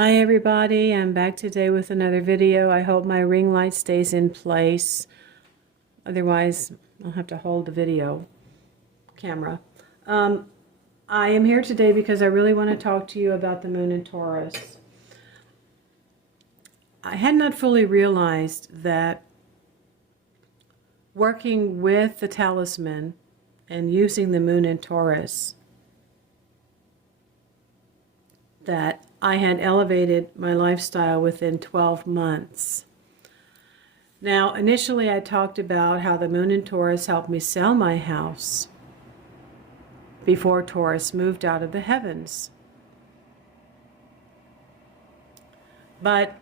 Hi everybody, I'm back today with another video. I hope my ring light stays in place. Otherwise, I'll have to hold the video camera. I am here today because I really want to talk to you about the moon in Taurus. I had not fully realized that working with the talisman and using the moon in Taurus, that I had elevated my lifestyle within 12 months. Now, initially I talked about how the moon in Taurus helped me sell my house before Taurus moved out of the heavens. But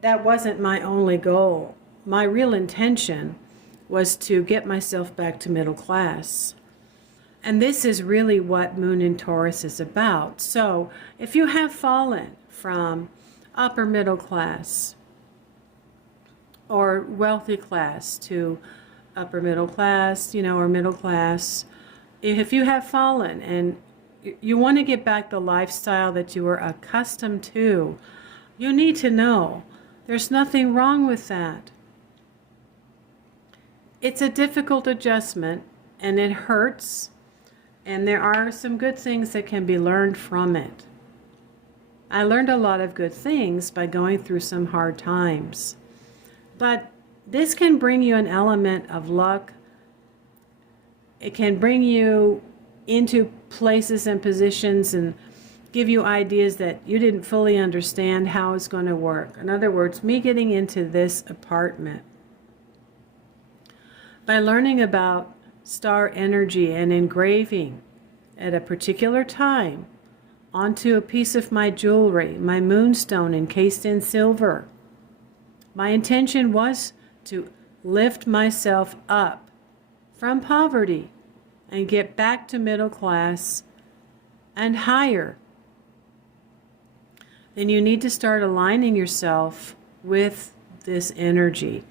that wasn't my only goal. My real intention was to get myself back to middle class. And this is really what Moon in Taurus is about. So if you have fallen from upper middle class or wealthy class to upper middle class, or middle class, if you have fallen and you want to get back the lifestyle that you were accustomed to, you need to know there's nothing wrong with that. It's a difficult adjustment and it hurts. And there are some good things that can be learned from it. I learned a lot of good things by going through some hard times. But this can bring you an element of luck. It can bring you into places and positions and give you ideas that you didn't fully understand how it's going to work. In other words, me getting into this apartment, by learning about star energy and engraving at a particular time onto a piece of my jewelry, my moonstone encased in silver. My intention was to lift myself up from poverty and get back to middle class and higher. Then you need to start aligning yourself with this energy.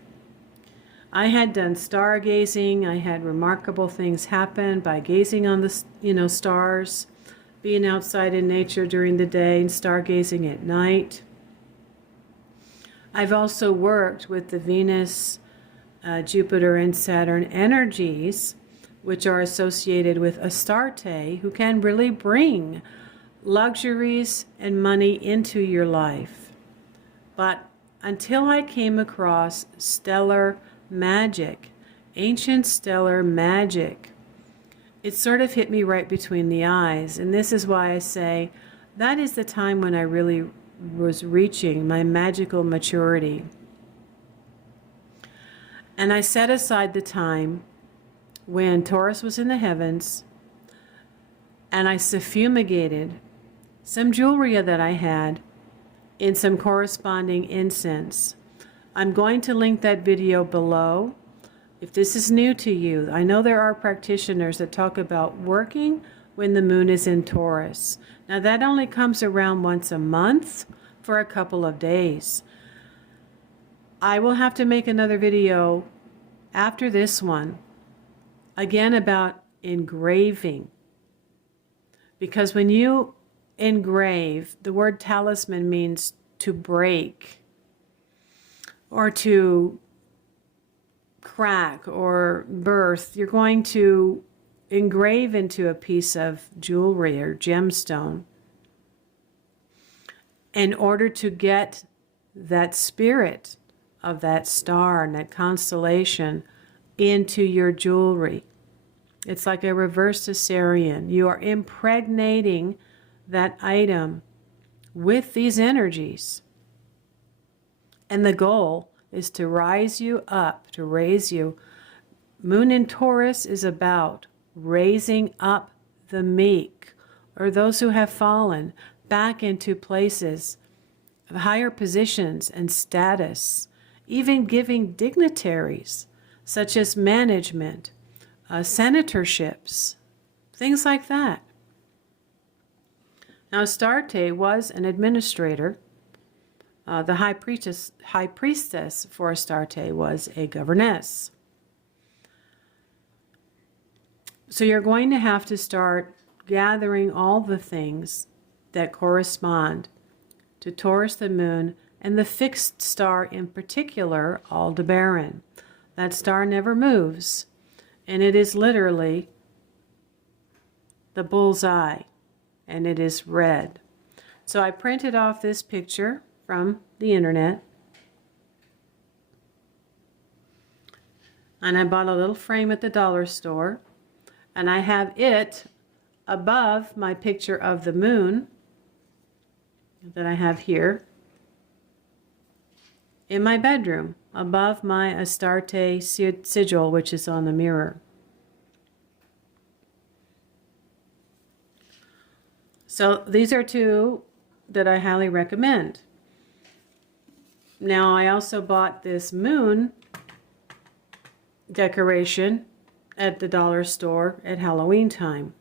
I had done stargazing. I had remarkable things happen by gazing on the, stars, being outside in nature during the day and stargazing at night. I've also worked with the Venus, Jupiter, and Saturn energies, which are associated with Astarte, who can really bring luxuries and money into your life. But until I came across stellar magic, ancient stellar magic, it sort of hit me right between the eyes. And this is why I say that is the time when I really was reaching my magical maturity. And I set aside the time when Taurus was in the heavens, and I suffumigated some jewelry that I had in some corresponding incense. I'm going to link that video below. If this is new to you, I know there are practitioners that talk about working when the moon is in Taurus. Now that only comes around once a month for a couple of days. I will have to make another video after this one, again about engraving. Because when you engrave, the word talisman means to break, or to crack or birth. You're going to engrave into a piece of jewelry or gemstone in order to get that spirit of that star and that constellation into your jewelry. It's like a reverse cesarean. You are impregnating that item with these energies. And the goal is to rise you up, to raise you. Moon in Taurus is about raising up the meek, or those who have fallen, back into places of higher positions and status, even giving dignitaries, such as management, senatorships, things like that. Now, Astarte was an administrator. The high priestess for Astarte was a governess. So you're going to have to start gathering all the things that correspond to Taurus the moon, and the fixed star in particular, Aldeberan. That star never moves, and it is literally the bull's eye, and it is red. So I printed off this picture from the internet, and I bought a little frame at the dollar store, and I have it above my picture of the moon that I have here in my bedroom, above my Astarte sigil, which is on the mirror. So these are two that I highly recommend. Now I also bought this moon decoration at the dollar store at Halloween time.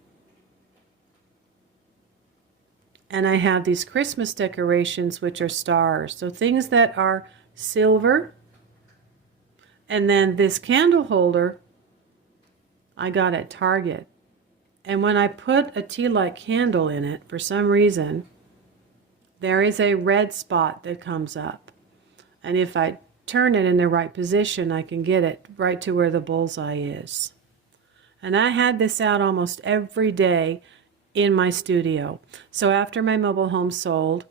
And I have these Christmas decorations, which are stars. So things that are silver. And then this candle holder I got at Target. And when I put a tea light candle in it, for some reason, there is a red spot that comes up. And if I turn it in the right position, I can get it right to where the bullseye is. And I had this out almost every day in my studio. So after my mobile home sold,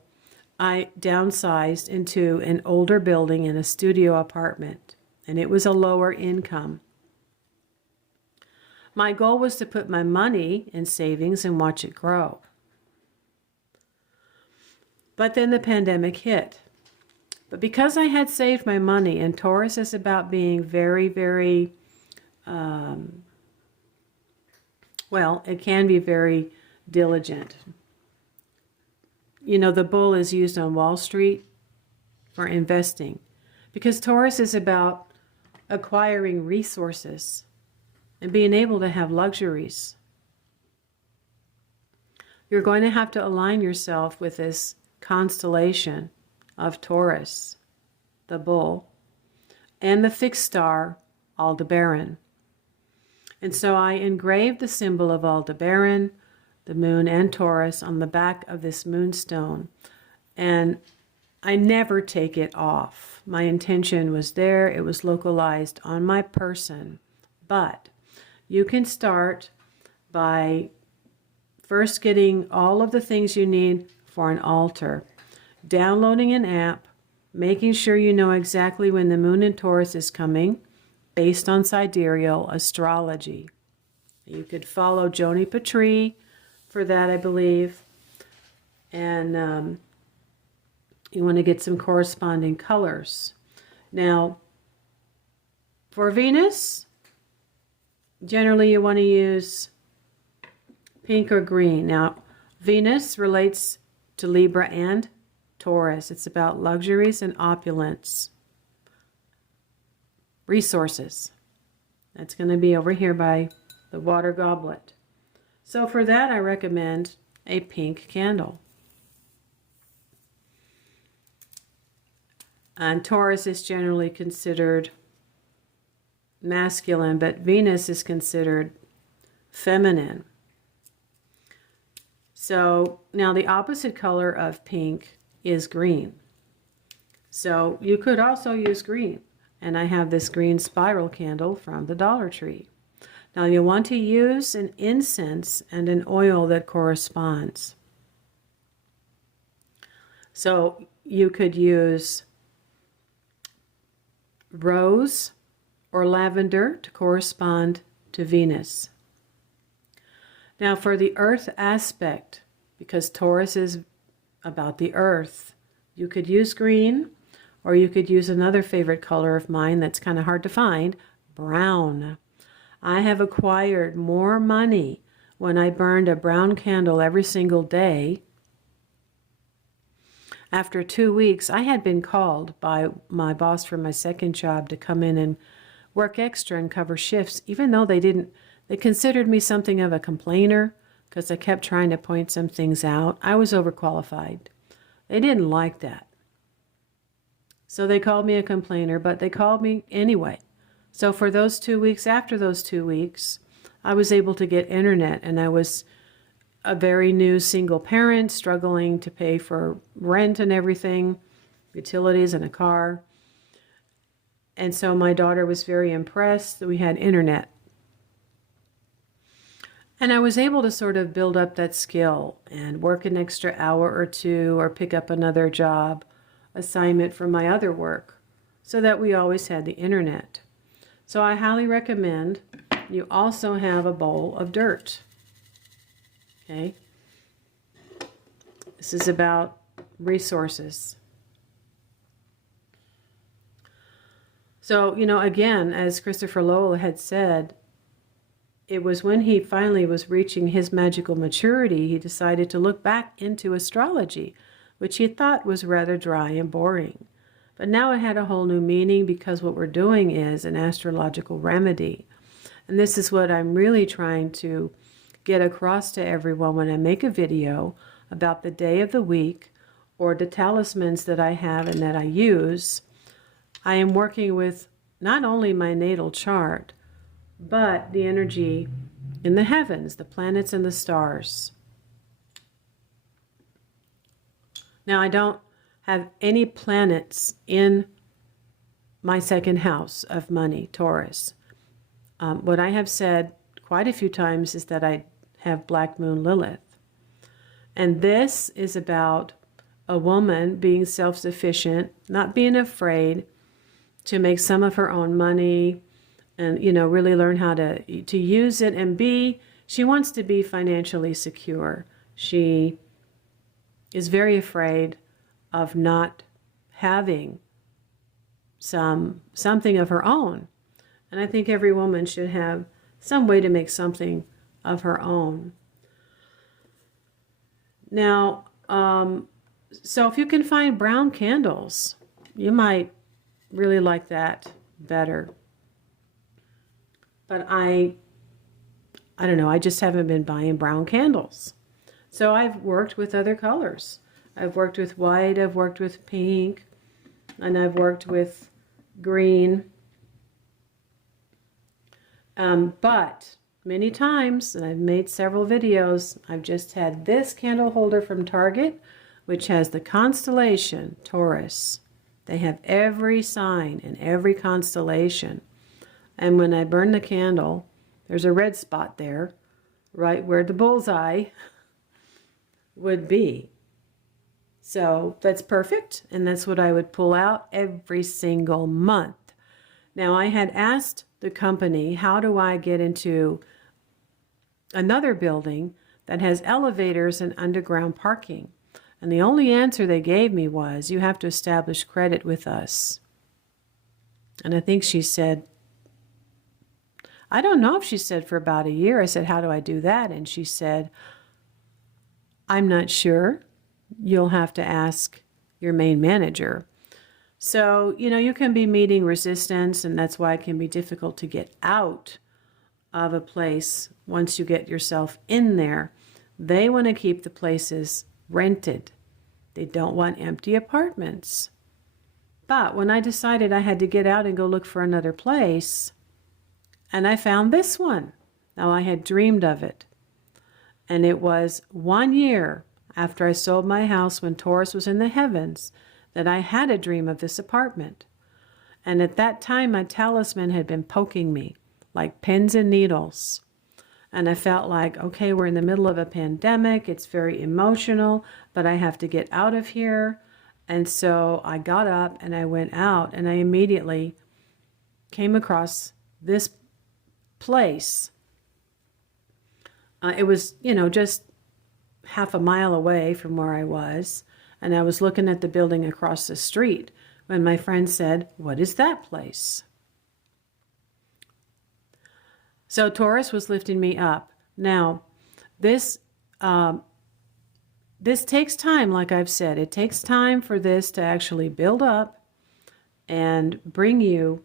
I downsized into an older building in a studio apartment, and it was a lower income. My goal was to put my money in savings and watch it grow. But then the pandemic hit. But because I had saved my money, and Taurus is about being very, very, well, it can be very diligent. You know, the bull is used on Wall Street for investing, because Taurus is about acquiring resources and being able to have luxuries. You're going to have to align yourself with this constellation of Taurus, the bull, and the fixed star, Aldeberan. And so I engraved the symbol of Aldeberan, the moon, and Taurus on the back of this moonstone. And I never take it off. My intention was there. It was localized on my person. But you can start by first getting all of the things you need for an altar, downloading an app, making sure you know exactly when the moon in Taurus is coming, based on sidereal astrology. You could follow Joni Patry for that, I believe. And you want to get some corresponding colors. Now, for Venus, generally you want to use pink or green. Now, Venus relates to Libra and Taurus. It's about luxuries and opulence. Resources. That's going to be over here by the water goblet. So for that, I recommend a pink candle. And Taurus is generally considered masculine, but Venus is considered feminine. So now the opposite color of pink is green. So you could also use green. And I have this green spiral candle from the Dollar Tree. Now you want to use an incense and an oil that corresponds. So you could use rose or lavender to correspond to Venus. Now for the earth aspect, because Taurus is about the earth, you could use green, or you could use another favorite color of mine that's kind of hard to find, brown. I have acquired more money when I burned a brown candle every single day. After 2 weeks, I had been called by my boss for my second job to come in and work extra and cover shifts, even though they considered me something of a complainer because I kept trying to point some things out. I was overqualified. They didn't like that. So they called me a complainer, but they called me anyway. So for those 2 weeks, after those 2 weeks, I was able to get internet, and I was a very new single parent struggling to pay for rent and everything, utilities and a car. And so my daughter was very impressed that we had internet. And I was able to sort of build up that skill and work an extra hour or two or pick up another job assignment from my other work so that we always had the internet. So I highly recommend you also have a bowl of dirt. Okay? This is about resources. So, you know, again, as Christopher Lowell had said, it was when he finally was reaching his magical maturity, he decided to look back into astrology, which he thought was rather dry and boring. But now it had a whole new meaning because what we're doing is an astrological remedy. And this is what I'm really trying to get across to everyone when I make a video about the day of the week or the talismans that I have and that I use. I am working with not only my natal chart, but the energy in the heavens, the planets and the stars. Now, I don't have any planets in my second house of money, Taurus. What I have said quite a few times is that I have Black Moon Lilith. And this is about a woman being self-sufficient, not being afraid to make some of her own money, and, you know, really learn how to use it, and she wants to be financially secure. She is very afraid of not having something of her own. And I think every woman should have some way to make something of her own. Now, so if you can find brown candles, you might really like that better. But I don't know, I just haven't been buying brown candles. So I've worked with other colors. I've worked with white, I've worked with pink, and I've worked with green. But many times, and I've made several videos, I've just had this candle holder from Target, which has the constellation Taurus. They have every sign and every constellation. And when I burn the candle, there's a red spot there, right where the bullseye would be. So that's perfect, and that's what I would pull out every single month. Now, I had asked the company, how do I get into another building that has elevators and underground parking? And the only answer they gave me was, you have to establish credit with us. And I think she said, I don't know if she said for about a year. I said, how do I do that? And she said, I'm not sure. You'll have to ask your main manager. So, you know, you can be meeting resistance, and that's why it can be difficult to get out of a place once you get yourself in there. They want to keep the places rented. They don't want empty apartments. But when I decided I had to get out and go look for another place, and I found this one. Now, I had dreamed of it. And it was 1 year after I sold my house when Taurus was in the heavens that I had a dream of this apartment. And at that time, my talisman had been poking me like pins and needles. And I felt like, okay, we're in the middle of a pandemic. It's very emotional, but I have to get out of here. And so I got up and I went out, and I immediately came across this place. It was, you know, just half a mile away from where I was, and I was looking at the building across the street when my friend said, what is that place? So Taurus was lifting me up. Now, this takes time, like I've said. It takes time for this to actually build up and bring you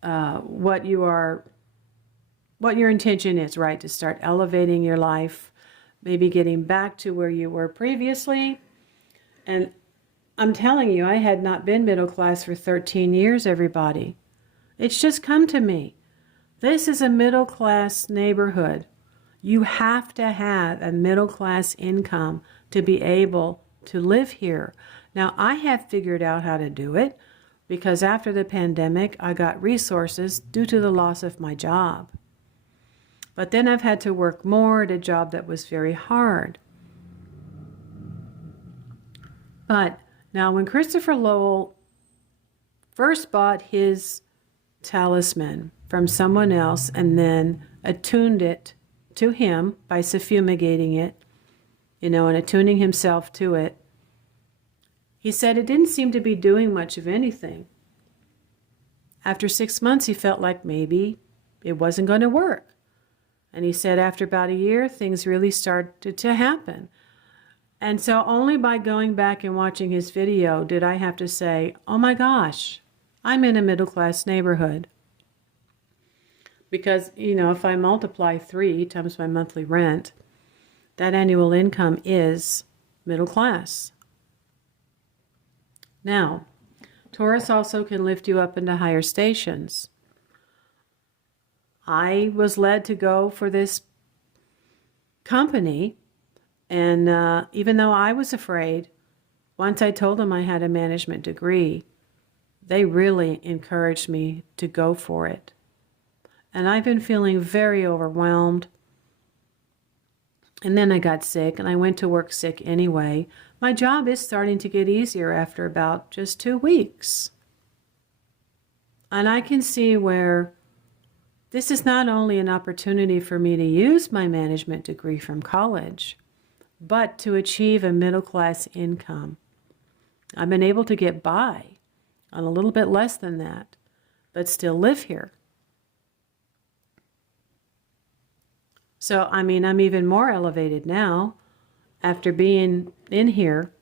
what your intention is, right? To start elevating your life, maybe getting back to where you were previously. And I'm telling you, I had not been middle class for 13 years, everybody. It's just come to me. This is a middle class neighborhood. You have to have a middle-class income to be able to live here. Now, I have figured out how to do it because after the pandemic, I got resources due to the loss of my job. But then I've had to work more at a job that was very hard. But now when Christopher Lowell first bought his talisman from someone else and then attuned it to him by suffumigating it, and attuning himself to it, he said it didn't seem to be doing much of anything. After 6 months, he felt like maybe it wasn't going to work. And he said after about a year, things really started to happen. And so only by going back and watching his video did I have to say, oh my gosh, I'm in a middle-class neighborhood. Because, if I multiply 3 times my monthly rent, that annual income is middle class. Now, Taurus also can lift you up into higher stations. I was led to go for this company, and even though I was afraid, once I told them I had a management degree, they really encouraged me to go for it. And I've been feeling very overwhelmed. And then I got sick, and I went to work sick anyway. My job is starting to get easier after about just 2 weeks. And I can see where this is not only an opportunity for me to use my management degree from college, but to achieve a middle-class income. I've been able to get by on a little bit less than that, but still live here. So, I'm even more elevated now after being in here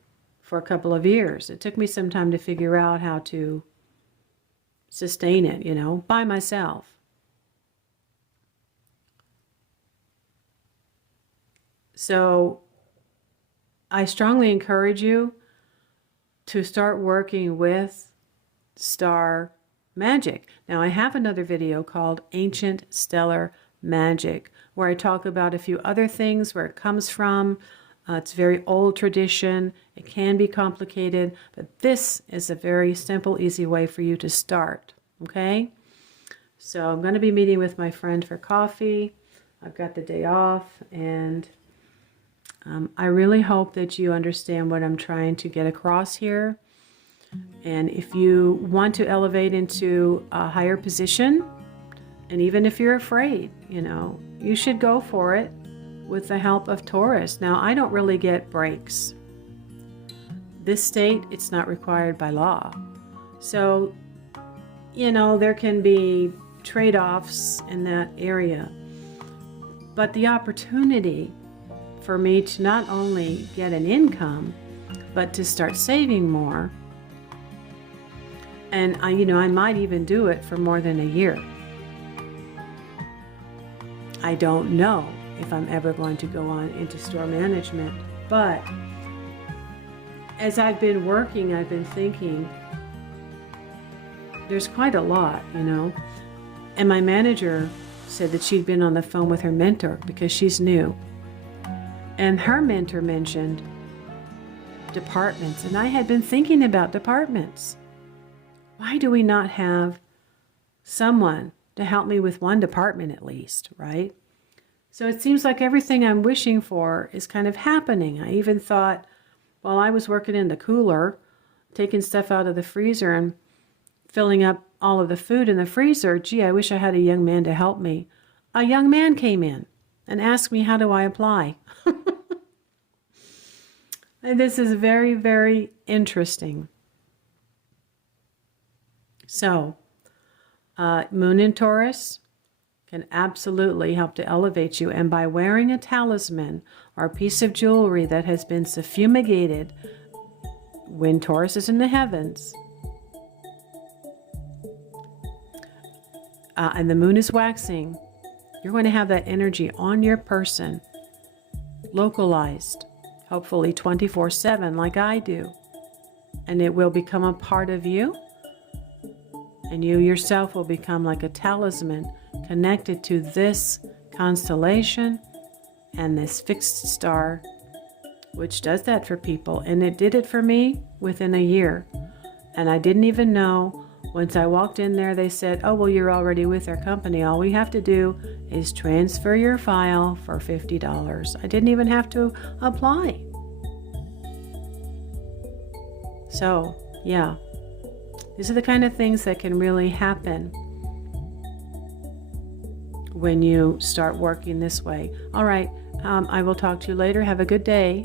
for a couple of years. It took me some time to figure out how to sustain it, by myself. So I strongly encourage you to start working with Star Magic. Now, I have another video called Ancient Stellar Magick, where I talk about a few other things, where it comes from. It's a very old tradition. It can be complicated, but this is a very simple, easy way for you to start, okay? So I'm going to be meeting with my friend for coffee. I've got the day off, and I really hope that you understand what I'm trying to get across here. And if you want to elevate into a higher position, and even if you're afraid, you should go for it with the help of Taurus. Now, I don't really get breaks. This state, it's not required by law. So, there can be trade-offs in that area. But the opportunity for me to not only get an income, but to start saving more. And I might even do it for more than a year. I don't know if I'm ever going to go on into store management, but as I've been working, I've been thinking there's quite a lot, And my manager said that she'd been on the phone with her mentor because she's new. And her mentor mentioned departments, and I had been thinking about departments. Why do we not have someone to help me with one department at least, right? So it seems like everything I'm wishing for is kind of happening. I even thought while I was working in the cooler, taking stuff out of the freezer and filling up all of the food in the freezer, gee, I wish I had a young man to help me. A young man came in and asked me, how do I apply? And this is very, very interesting. So, Moon in Taurus can absolutely help to elevate you. And by wearing a talisman or a piece of jewelry that has been suffumigated when Taurus is in the heavens, and the moon is waxing, you're going to have that energy on your person, localized, hopefully 24/7 like I do. And it will become a part of you. And you yourself will become like a talisman connected to this constellation and this fixed star, which does that for people. And it did it for me within a year. And I didn't even know. Once I walked in there, they said, oh, well, you're already with our company. All we have to do is transfer your file for $50. I didn't even have to apply. So, yeah, these are the kind of things that can really happen when you start working this way. All right, I will talk to you later. Have a good day.